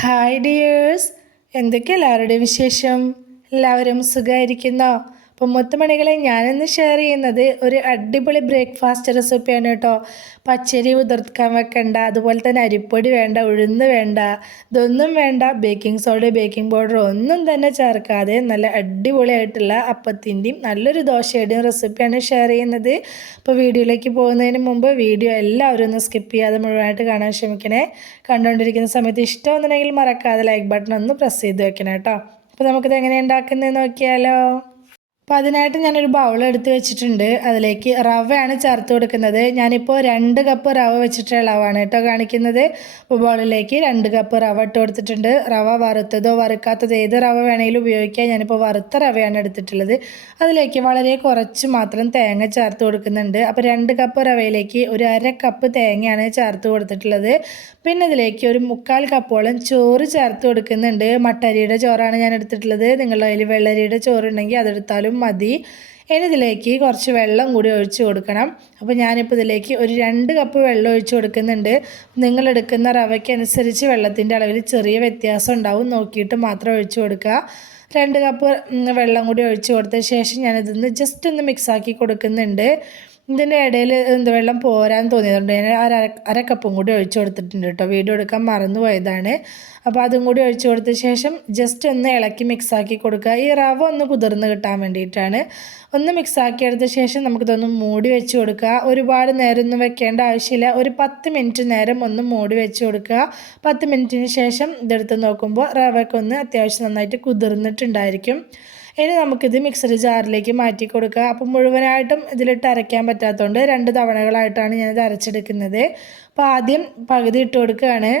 Hi dears, എന്തൊക്കെ എല്ലാവരുടെയും വിശേഷം? എല്ലാവരും സുഖമായിരിക്കുന്നോ? അപ്പോൾ മുത്തുമണികളെ, ഞാനിന്ന് ഷെയർ ചെയ്യുന്നത് ഒരു അടിപൊളി ബ്രേക്ക്ഫാസ്റ്റ് റെസിപ്പിയാണ് കേട്ടോ. പച്ചരി ഉതിർക്കാൻ വെക്കണ്ട, അതുപോലെ തന്നെ അരിപ്പൊടി വേണ്ട, ഉഴുന്ന് വേണ്ട, ഇതൊന്നും വേണ്ട. ബേക്കിംഗ് സോഡ, ബേക്കിംഗ് പൗഡർ ഒന്നും തന്നെ ചേർക്കാതെ നല്ല അടിപൊളിയായിട്ടുള്ള അപ്പത്തിൻ്റെയും നല്ലൊരു ദോശയുടെയും റെസിപ്പിയാണ് ഷെയർ ചെയ്യുന്നത്. അപ്പോൾ വീഡിയോയിലേക്ക് പോകുന്നതിന് മുമ്പ് വീഡിയോ എല്ലാവരും ഒന്ന് സ്കിപ്പ് ചെയ്യാതെ മുഴുവനായിട്ട് കാണാൻ ശ്രമിക്കണേ. കണ്ടുകൊണ്ടിരിക്കുന്ന സമയത്ത് ഇഷ്ടമെന്നുണ്ടെങ്കിൽ മറക്കാതെ ലൈക്ക് ബട്ടൺ ഒന്ന് പ്രസ് ചെയ്ത് വെക്കണം കേട്ടോ. അപ്പോൾ നമുക്കിത് എങ്ങനെയാണ് ഉണ്ടാക്കുന്നത് നോക്കിയാലോ. അപ്പോൾ അതിനായിട്ട് ഞാനൊരു ബൗൾ എടുത്ത് വെച്ചിട്ടുണ്ട്. അതിലേക്ക് റവയാണ് ചേർത്ത് കൊടുക്കുന്നത്. ഞാനിപ്പോൾ 2 കപ്പ് റവ വെച്ചിട്ടുള്ള അളവാണ് കേട്ടോ കാണിക്കുന്നത്. അപ്പോൾ ബൗളിലേക്ക് 2 കപ്പ് റവ ഇട്ട് കൊടുത്തിട്ടുണ്ട്. റവ വറുത്തതോ വറുക്കാത്തതോ ഏത് റവ വേണമെങ്കിലും ഉപയോഗിക്കാം. ഞാനിപ്പോൾ വറുത്ത റവയാണ് എടുത്തിട്ടുള്ളത്. അതിലേക്ക് വളരെ കുറച്ച് മാത്രം തേങ്ങ ചേർത്ത് കൊടുക്കുന്നുണ്ട്. അപ്പോൾ 2 കപ്പ് റവയിലേക്ക് ഒരു 1/2 കപ്പ് തേങ്ങയാണ് ചേർത്ത് കൊടുത്തിട്ടുള്ളത്. പിന്നെ ഇതിലേക്ക് ഒരു 3/4 കപ്പോളം ചോറ് ചേർത്ത് കൊടുക്കുന്നുണ്ട്. മട്ടരിയുടെ ചോറാണ് ഞാൻ എടുത്തിട്ടുള്ളത്. നിങ്ങളുടെ കയ്യിൽ വെള്ളരിയുടെ ചോറുണ്ടെങ്കിൽ അതെടുത്താലും മതി. ഇനി ഇതിലേക്ക് കുറച്ച് വെള്ളം കൂടി ഒഴിച്ച് കൊടുക്കണം. അപ്പോൾ ഞാനിപ്പോൾ ഇതിലേക്ക് ഒരു 2 കപ്പ് വെള്ളം ഒഴിച്ച് കൊടുക്കുന്നുണ്ട്. നിങ്ങളെടുക്കുന്ന റവയ്ക്ക് അനുസരിച്ച് വെള്ളത്തിൻ്റെ അളവിൽ ചെറിയ വ്യത്യാസം ഉണ്ടാവും, നോക്കിയിട്ട് മാത്രം ഒഴിച്ച് കൊടുക്കുക. 2 കപ്പ് വെള്ളം കൂടി ഒഴിച്ച് കൊടുത്ത ശേഷം ഞാനിതൊന്ന് ജസ്റ്റ് ഒന്ന് മിക്സാക്കി കൊടുക്കുന്നുണ്ട്. ഇതിൻ്റെ ഇടയിൽ വെള്ളം പോരാൻ തോന്നിയതുകൊണ്ട് ഞാൻ 1/2 കപ്പും കൂടി ഒഴിച്ച് കൊടുത്തിട്ടുണ്ട് കേട്ടോ. വീഡിയോ എടുക്കാൻ മറന്നു പോയതാണ്. അപ്പോൾ അതും കൂടി ഒഴിച്ച് കൊടുത്ത ശേഷം ജസ്റ്റ് ഒന്ന് ഇളക്കി മിക്സാക്കി കൊടുക്കുക. ഈ റവ ഒന്ന് കുതിർന്ന് കിട്ടാൻ വേണ്ടിയിട്ടാണ്. ഒന്ന് മിക്സാക്കി എടുത്ത ശേഷം നമുക്കിതൊന്ന് മൂടി വെച്ച് കൊടുക്കുക. ഒരുപാട് നേരം ഒന്നും വെക്കേണ്ട ആവശ്യമില്ല. ഒരു 10 മിനിറ്റ് നേരം ഒന്ന് മൂടി വെച്ച് കൊടുക്കുക. 10 മിനിറ്റിന് ശേഷം ഇതെടുത്ത് നോക്കുമ്പോൾ റവയ്ക്കൊന്ന് അത്യാവശ്യം നന്നായിട്ട് കുതിർന്നിട്ടുണ്ടായിരിക്കും. ഇനി നമുക്കിത് മിക്സറി ജാറിലേക്ക് മാറ്റി കൊടുക്കുക. അപ്പം മുഴുവനായിട്ടും ഇതിലിട്ട് അരയ്ക്കാൻ പറ്റാത്തതുകൊണ്ട് 2 തവണകളായിട്ടാണ് ഞാനിത് അരച്ചെടുക്കുന്നത്. അപ്പോൾ ആദ്യം പകുതി ഇട്ട് കൊടുക്കുകയാണ്.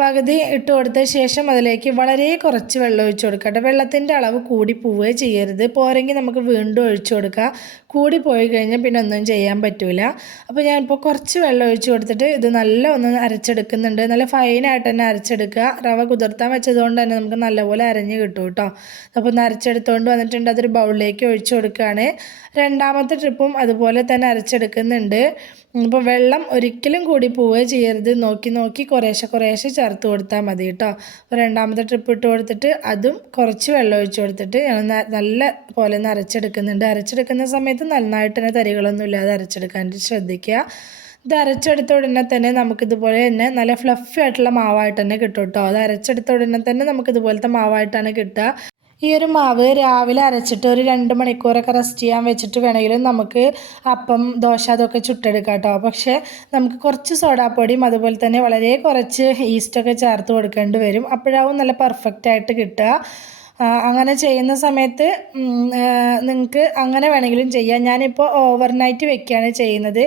പകുതി ഇട്ട് കൊടുത്ത ശേഷം അതിലേക്ക് വളരെ കുറച്ച് വെള്ളം ഒഴിച്ച് കൊടുക്കുക. വെള്ളത്തിൻ്റെ അളവ് കൂടി പോവുകയോ ചെയ്യരുത്. പോരെങ്കിൽ നമുക്ക് വീണ്ടും ഒഴിച്ചു കൊടുക്കുക. കൂടി പോയി കഴിഞ്ഞാൽ പിന്നെ ഒന്നും ചെയ്യാൻ പറ്റില്ല. അപ്പോൾ ഞാനിപ്പോൾ കുറച്ച് വെള്ളം ഒഴിച്ച് കൊടുത്തിട്ട് ഇത് നല്ല ഒന്ന് അരച്ചെടുക്കുന്നുണ്ട്. നല്ല ഫൈനായിട്ട് തന്നെ അരച്ചെടുക്കുക. റവ കുതിർത്താൻ വെച്ചതുകൊണ്ട് തന്നെ നമുക്ക് നല്ലപോലെ അരഞ്ഞ് കിട്ടും കേട്ടോ. അപ്പോൾ ഒന്ന് അരച്ചെടുത്തുകൊണ്ട് വന്നിട്ടുണ്ട്. അതൊരു ബൗളിലേക്ക് ഒഴിച്ച് കൊടുക്കുകയാണ്. രണ്ടാമത്തെ ട്രിപ്പും അതുപോലെ തന്നെ അരച്ചെടുക്കുന്നുണ്ട്. ഇപ്പോൾ വെള്ളം ഒരിക്കലും കൂടി പോവുകയോ ചെയ്യരുത്. നോക്കി കുറേശ്ശെ ചേർത്ത് കൊടുത്താൽ മതി കേട്ടോ. അപ്പോൾ രണ്ടാമത്തെ ട്രിപ്പ് ഇട്ട് കൊടുത്തിട്ട് അതും കുറച്ച് വെള്ളം ഒഴിച്ച് കൊടുത്തിട്ട് ഞാൻ നല്ല പോലെ ഒന്ന് അരച്ചെടുക്കുന്നുണ്ട്. അരച്ചെടുക്കുന്ന സമയത്ത് നന്നായിട്ട് തന്നെ തരികളൊന്നും ഇല്ലാതെ അരച്ചെടുക്കാൻ ശ്രദ്ധിക്കുക. ഇത് അരച്ചെടുത്ത ഉടനെ തന്നെ നമുക്കിതുപോലെ തന്നെ നല്ല ഫ്ലഫി ആയിട്ടുള്ള മാവായിട്ട് തന്നെ കിട്ടും കേട്ടോ. അത് അരച്ചെടുത്ത ഉടനെ തന്നെ നമുക്കിതുപോലത്തെ മാവായിട്ടാണ് കിട്ടുക. ഈ ഒരു മാവ് രാവിലെ അരച്ചിട്ട് ഒരു 2 മണിക്കൂറൊക്കെ റെസ്റ്റ് ചെയ്യാൻ വെച്ചിട്ട് വേണമെങ്കിലും നമുക്ക് അപ്പം, ദോശ അതൊക്കെ ചുട്ടെടുക്കാം കേട്ടോ. പക്ഷേ നമുക്ക് കുറച്ച് സോഡാപ്പൊടിയും അതുപോലെ തന്നെ വളരെ കുറച്ച് ഈസ്റ്റൊക്കെ ചേർത്ത് കൊടുക്കേണ്ടി വരും. അപ്പോഴാവും നല്ല പെർഫെക്റ്റ് ആയിട്ട് കിട്ടുക. അങ്ങനെ ചെയ്യുന്ന സമയത്ത് നിങ്ങൾക്ക് അങ്ങനെ വേണമെങ്കിലും ചെയ്യാം. ഞാനിപ്പോൾ ഓവർനൈറ്റ് വെക്കുകയാണ് ചെയ്യുന്നത്.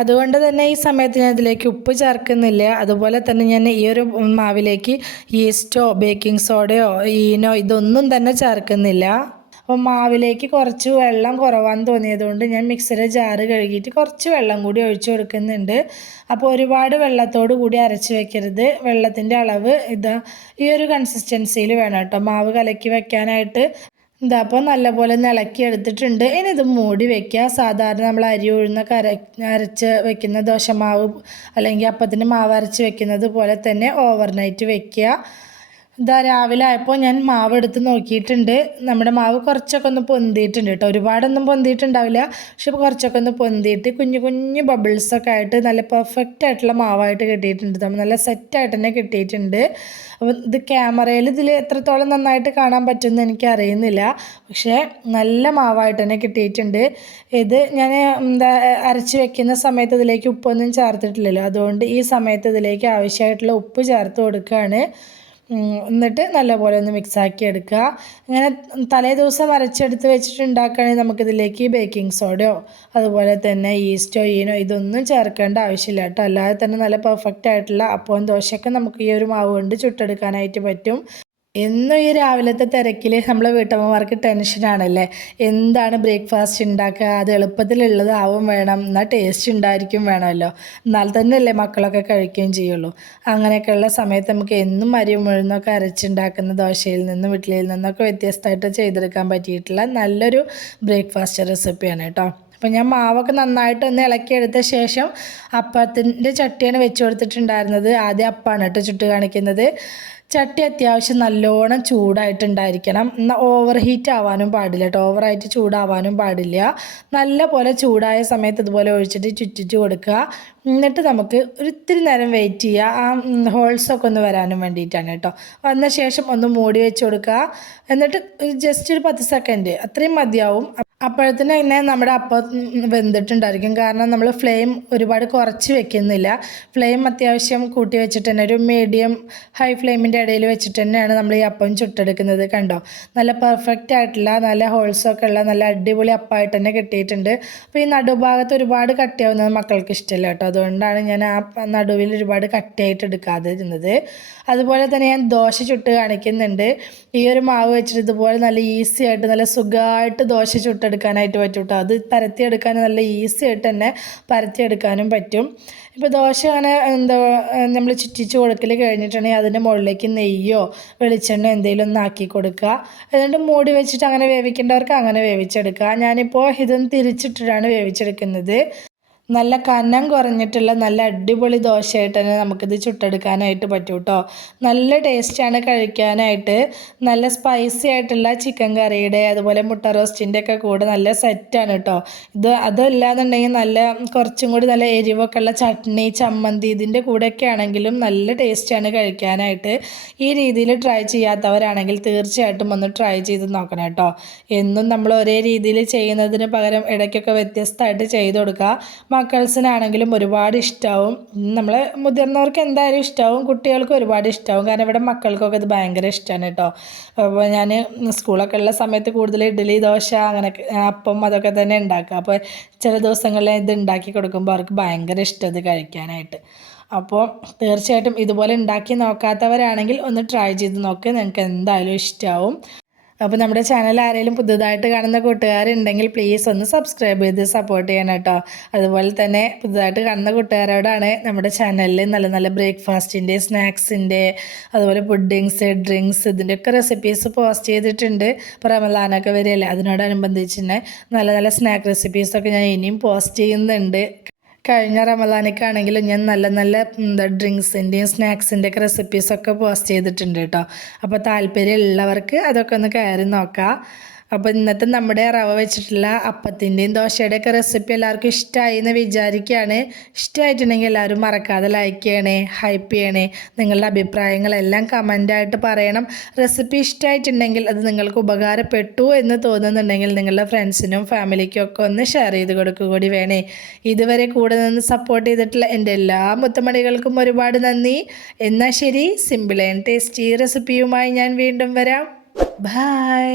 അതുകൊണ്ട് തന്നെ ഈ സമയത്ത് ഞാൻ ഇതിലേക്ക് ഉപ്പ് ചേർക്കുന്നില്ല. അതുപോലെ തന്നെ ഞാൻ ഈ ഒരു മാവിലേക്ക് ഈസ്റ്റോ ബേക്കിംഗ് സോഡയോ ഈനോ ഇതൊന്നും തന്നെ ചേർക്കുന്നില്ല. അപ്പോൾ മാവിലേക്ക് കുറച്ച് വെള്ളം കുറവാന്ന് തോന്നിയതുകൊണ്ട് ഞാൻ മിക്സിയുടെ ജാറ് കഴുകിയിട്ട് കുറച്ച് വെള്ളം കൂടി ഒഴിച്ച് കൊടുക്കുന്നുണ്ട്. അപ്പോൾ ഒരുപാട് വെള്ളത്തോട് കൂടി അരച്ച് വെക്കരുത്. വെള്ളത്തിൻ്റെ അളവ് ഈ ഒരു കൺസിസ്റ്റൻസിയിൽ വേണം കേട്ടോ മാവ് കലക്കി വെക്കാനായിട്ട്. അപ്പോൾ നല്ലപോലെ ഇളക്കി എടുത്തിട്ടുണ്ട്. ഇനി ഇത് മൂടി വയ്ക്കുക. സാധാരണ നമ്മൾ അരി ഉഴുന്നൊക്കെ അരച്ച് വെക്കുന്ന ദോശമാവ് അല്ലെങ്കിൽ അപ്പത്തിൻ്റെ മാവ് അരച്ച് വെക്കുന്നത് പോലെ തന്നെ ഓവർനൈറ്റ് വെക്കുക. രാവിലെ ആയപ്പോൾ ഞാൻ മാവ് എടുത്ത് നോക്കിയിട്ടുണ്ട്. നമ്മുടെ മാവ് കുറച്ചൊക്കെ ഒന്ന് പൊന്തിയിട്ടുണ്ട് കേട്ടോ. ഒരുപാടൊന്നും പൊന്തിയിട്ടുണ്ടാവില്ല, പക്ഷെ കുറച്ചൊക്കെ ഒന്ന് പൊന്തിയിട്ട് കുഞ്ഞു ബബിൾസൊക്കെ ആയിട്ട് നല്ല പെർഫെക്റ്റ് ആയിട്ടുള്ള മാവായിട്ട് കിട്ടിയിട്ടുണ്ട്. നല്ല സെറ്റായിട്ട് തന്നെ കിട്ടിയിട്ടുണ്ട്. അപ്പോൾ ഇത് ക്യാമറയിൽ ഇതിൽ എത്രത്തോളം നന്നായിട്ട് കാണാൻ പറ്റുമെന്ന് എനിക്ക് അറിയുന്നില്ല, പക്ഷേ നല്ല മാവായിട്ട് തന്നെ കിട്ടിയിട്ടുണ്ട്. ഇത് ഞാൻ അരച്ച് വെക്കുന്ന സമയത്ത് ഇതിലേക്ക് ഉപ്പൊന്നും ചേർത്തിട്ടില്ലല്ലോ, അതുകൊണ്ട് ഈ സമയത്ത് ഇതിലേക്ക് ആവശ്യമായിട്ടുള്ള ഉപ്പ് ചേർത്ത് കൊടുക്കുകയാണ്. എന്നിട്ട് നല്ലപോലെ ഒന്ന് മിക്സാക്കി എടുക്കുക. ഇങ്ങനെ തലേ ദിവസം അരച്ചെടുത്ത് വെച്ചിട്ടുണ്ടാക്കുകയാണെങ്കിൽ നമുക്കിതിലേക്ക് ബേക്കിംഗ് സോഡയോ അതുപോലെ തന്നെ ഈസ്റ്റോ ഈനോ ഇതൊന്നും ചേർക്കേണ്ട ആവശ്യമില്ല കേട്ടോ. അല്ലാതെ തന്നെ നല്ല പെർഫെക്റ്റ് ആയിട്ടുള്ള അപ്പവും ദോശയൊക്കെ നമുക്ക് ഈ ഒരു മാവ് കൊണ്ട് ചുട്ടെടുക്കാനായിട്ട് പറ്റും. എന്നും ഈ രാവിലത്തെ തിരക്കിൽ നമ്മളെ വീട്ടമ്മമാർക്ക് ടെൻഷനാണല്ലേ. എന്താണ് ബ്രേക്ക്ഫാസ്റ്റ് ഉണ്ടാക്കുക, അത് എളുപ്പത്തിലുള്ളതാവും വേണം, എന്നാൽ ടേസ്റ്റ് ഉണ്ടായിരിക്കും വേണമല്ലോ, എന്നാൽ തന്നെയല്ലേ മക്കളൊക്കെ കഴിക്കുകയും ചെയ്യുള്ളൂ. അങ്ങനെയൊക്കെയുള്ള സമയത്ത് നമുക്ക് എന്നും അരിയും ഉഴുന്നൊക്കെ അരച്ചുണ്ടാക്കുന്ന ദോശയിൽ നിന്നും ഇഡ്ഡലിയിൽ നിന്നൊക്കെ വ്യത്യസ്തമായിട്ട് ചെയ്തെടുക്കാൻ പറ്റിയിട്ടുള്ള നല്ലൊരു ബ്രേക്ക്ഫാസ്റ്റ് റെസിപ്പിയാണ് കേട്ടോ. അപ്പോൾ ഞാൻ മാവൊക്കെ നന്നായിട്ട് ഒന്ന് ഇളക്കിയെടുത്ത ശേഷം അപ്പത്തിൻ്റെ ചട്ടിയാണ് വെച്ച് കൊടുത്തിട്ടുണ്ടായിരുന്നത്. ആദ്യം അപ്പമാണ് കേട്ടോ ചുട്ട് കാണിക്കുന്നത്. ചട്ടി അത്യാവശ്യം നല്ലോണം ചൂടായിട്ടുണ്ടായിരിക്കണം. എന്നാൽ ഓവർ ഹീറ്റ് ആവാനും പാടില്ല കേട്ടോ, ഓവറായിട്ട് ചൂടാവാനും പാടില്ല. നല്ല പോലെ ചൂടായ സമയത്ത് ഇതുപോലെ ഒഴിച്ചിട്ട് ചുറ്റിച്ച് കൊടുക്കുക. എന്നിട്ട് നമുക്ക് ഒരിത്തിരി നേരം വെയിറ്റ് ചെയ്യുക, ആ ഹോൾസൊക്കെ ഒന്ന് വരാനും വേണ്ടിയിട്ടാണ് കേട്ടോ. വന്ന ശേഷം ഒന്ന് മൂടി വെച്ച് കൊടുക്കുക. എന്നിട്ട് ജസ്റ്റ് ഒരു 10 സെക്കൻഡ് അത്രയും മതിയാവും. അപ്പോഴത്തേന് തന്നെ നമ്മുടെ അപ്പം വെന്തിട്ടുണ്ടായിരിക്കും. കാരണം നമ്മൾ ഫ്ലെയിം ഒരുപാട് കുറച്ച് വെക്കുന്നില്ല, ഫ്ലെയിം അത്യാവശ്യം കൂട്ടി വെച്ചിട്ട് തന്നെ ഒരു മീഡിയം ഹൈ ഫ്ലെയിമിൻ്റെ ഇടയിൽ വെച്ചിട്ട് തന്നെയാണ് നമ്മൾ ഈ അപ്പം ചുട്ടെടുക്കുന്നത്. കണ്ടോ, നല്ല പെർഫെക്റ്റ് ആയിട്ടുള്ള നല്ല ഹോൾസൊക്കെ ഉള്ള നല്ല അടിപൊളി അപ്പമായിട്ട് തന്നെ കിട്ടിയിട്ടുണ്ട്. അപ്പോൾ ഈ നടുഭാഗത്ത് ഒരുപാട് കട്ടിയാവുന്നത് മക്കൾക്ക് ഇഷ്ടമല്ല കേട്ടോ, അതുകൊണ്ടാണ് ഞാൻ ആ നടുവിൽ ഒരുപാട് കട്ടിയായിട്ട് എടുക്കാതിരുന്നത്. അതുപോലെ തന്നെ ഞാൻ ദോശ ചുട്ട് കാണിക്കുന്നുണ്ട്. ഈ ഒരു മാവ് വെച്ചിട്ട് ഇതുപോലെ നല്ല ഈസി ആയിട്ട് നല്ല സുഖമായിട്ട് ദോശ ചുട്ടെടുക്കാനായിട്ട് പറ്റും കേട്ടോ. അത് പരത്തിയെടുക്കാൻ നല്ല ഈസി ആയിട്ട് തന്നെ പരത്തിയെടുക്കാനും പറ്റും. ഇപ്പോൾ ദോശ അങ്ങനെ നമ്മൾ ചുറ്റിച്ച് കൊടുക്കൽ കഴിഞ്ഞിട്ടുണ്ടെങ്കിൽ അതിൻ്റെ മുകളിലേക്ക് നെയ്യോ വെളിച്ചെണ്ണ എന്തെങ്കിലും ഒന്ന് ആക്കി കൊടുക്കുക. എന്നിട്ട് മൂടി വെച്ചിട്ട് അങ്ങനെ വേവിക്കേണ്ടവർക്ക് അങ്ങനെ വേവിച്ചെടുക്കുക. ഞാനിപ്പോൾ ഇതൊന്ന് തിരിച്ചിട്ടിട്ടാണ് വേവിച്ചെടുക്കുന്നത്. നല്ല കനം കുറഞ്ഞിട്ടുള്ള നല്ല അടിപൊളി ദോശയായിട്ട് തന്നെ നമുക്കിത് ചുട്ടെടുക്കാനായിട്ട് പറ്റും കേട്ടോ. നല്ല ടേസ്റ്റാണ് കഴിക്കാനായിട്ട്. നല്ല സ്പൈസി ആയിട്ടുള്ള ചിക്കൻ കറിയുടെ അതുപോലെ മുട്ട റോസ്റ്റിൻ്റെ ഒക്കെ കൂടെ നല്ല സെറ്റാണ് കേട്ടോ. അതല്ലാന്നുണ്ടെങ്കിൽ നല്ല കുറച്ചും കൂടി നല്ല എരിവൊക്കെ ഉള്ള ചട്നി, ചമ്മന്തി ഇതിൻ്റെ കൂടെയൊക്കെ ആണെങ്കിലും നല്ല ടേസ്റ്റാണ് കഴിക്കാനായിട്ട്. ഈ രീതിയിൽ ട്രൈ ചെയ്യാത്തവരാണെങ്കിൽ തീർച്ചയായിട്ടും ഒന്ന് ട്രൈ ചെയ്ത് നോക്കണം കേട്ടോ. എന്നും നമ്മൾ ഒരേ രീതിയിൽ ചെയ്യുന്നതിന് പകരം ഇടയ്ക്കൊക്കെ വ്യത്യസ്തമായിട്ട് ചെയ്ത് കൊടുക്കുക. മക്കൾസിനാണെങ്കിലും ഒരുപാട് ഇഷ്ടമാവും. നമ്മൾ മുതിർന്നവർക്ക് എന്തായാലും ഇഷ്ടമാവും, കുട്ടികൾക്ക് ഒരുപാട് ഇഷ്ടമാവും. കാരണം ഇവിടെ മക്കൾക്കൊക്കെ ഇത് ഭയങ്കര ഇഷ്ടമാണ് കേട്ടോ. അപ്പോൾ ഞാൻ സ്കൂളൊക്കെ ഉള്ള സമയത്ത് കൂടുതൽ ഇഡ്ഡലി, ദോശ, അങ്ങനെ അപ്പം അതൊക്കെ തന്നെ ഉണ്ടാക്കുക. അപ്പോൾ ചില ദിവസങ്ങളിൽ ഇത് ഉണ്ടാക്കി കൊടുക്കുമ്പോൾ അവർക്ക് ഭയങ്കര ഇഷ്ടം ഇത് കഴിക്കാനായിട്ട്. അപ്പോൾ തീർച്ചയായിട്ടും ഇതുപോലെ ഉണ്ടാക്കി നോക്കാത്തവരാണെങ്കിൽ ഒന്ന് ട്രൈ ചെയ്ത് നോക്ക്, നിങ്ങൾക്ക് എന്തായാലും ഇഷ്ടമാവും. അപ്പോൾ നമ്മുടെ ചാനൽ ആരെങ്കിലും പുതുതായിട്ട് കാണുന്ന കൂട്ടുകാരുണ്ടെങ്കിൽ പ്ലീസ് ഒന്ന് സബ്സ്ക്രൈബ് ചെയ്ത് സപ്പോർട്ട് ചെയ്യണം കേട്ടോ. അതുപോലെ തന്നെ പുതുതായിട്ട് കാണുന്ന കൂട്ടുകാരോടാണ് നമ്മുടെ ചാനലിൽ നല്ല നല്ല ബ്രേക്ക്ഫാസ്റ്റിൻ്റെ, സ്നാക്സിൻ്റെ, അതുപോലെ പുഡിങ്സ്, ഡ്രിങ്ക്സ് ഇതിൻ്റെയൊക്കെ റെസിപ്പീസ് പോസ്റ്റ് ചെയ്തിട്ടുണ്ട്. ഇപ്പോൾ റമദാനൊക്കെ വരികയല്ലേ, അതിനോടനുബന്ധിച്ച് തന്നെ നല്ല നല്ല സ്നാക്ക് റെസിപ്പീസൊക്കെ ഞാൻ ഇനിയും പോസ്റ്റ് ചെയ്യുന്നുണ്ട്. കഴിഞ്ഞ റമദാനിക്കാണെങ്കിലും ഞാൻ നല്ല നല്ല ഡ്രിങ്ക്സിൻ്റെയും സ്നാക്സിൻ്റെയൊക്കെ റെസിപ്പീസൊക്കെ പോസ്റ്റ് ചെയ്തിട്ടുണ്ട് കേട്ടോ. അപ്പോൾ താല്പര്യമുള്ളവർക്ക് അതൊക്കെ ഒന്ന് കയറി നോക്കാം. അപ്പോൾ ഇന്നത്തെ നമ്മുടെ റവ വെച്ചിട്ടുള്ള അപ്പത്തിൻ്റെയും ദോശയുടെയൊക്കെ റെസിപ്പി എല്ലാവർക്കും ഇഷ്ടമായി എന്ന് വിചാരിക്കുകയാണ്. ഇഷ്ടമായിട്ടുണ്ടെങ്കിൽ എല്ലാവരും മറക്കാതെ ലൈക്ക് ചെയ്യണേ, ഹൈപ്പ് ചെയ്യണേ. നിങ്ങളുടെ അഭിപ്രായങ്ങളെല്ലാം കമൻ്റായിട്ട് പറയണം. റെസിപ്പി ഇഷ്ടമായിട്ടുണ്ടെങ്കിൽ അത് നിങ്ങൾക്ക് ഉപകാരപ്പെട്ടു എന്ന് തോന്നുന്നുണ്ടെങ്കിൽ നിങ്ങളുടെ ഫ്രണ്ട്സിനും ഫാമിലിക്കും ഒക്കെ ഒന്ന് ഷെയർ ചെയ്ത് കൊടുക്കുക കൂടി വേണേ. ഇതുവരെ കൂടെ നിന്ന് സപ്പോർട്ട് ചെയ്തിട്ടുള്ള എൻ്റെ എല്ലാ മുത്തുമണികൾക്കും ഒരുപാട് നന്ദി. എന്നാൽ ശരി, സിമ്പിൾ ആൻഡ് ടേസ്റ്റി റെസിപ്പിയുമായി ഞാൻ വീണ്ടും വരാം. ബൈ.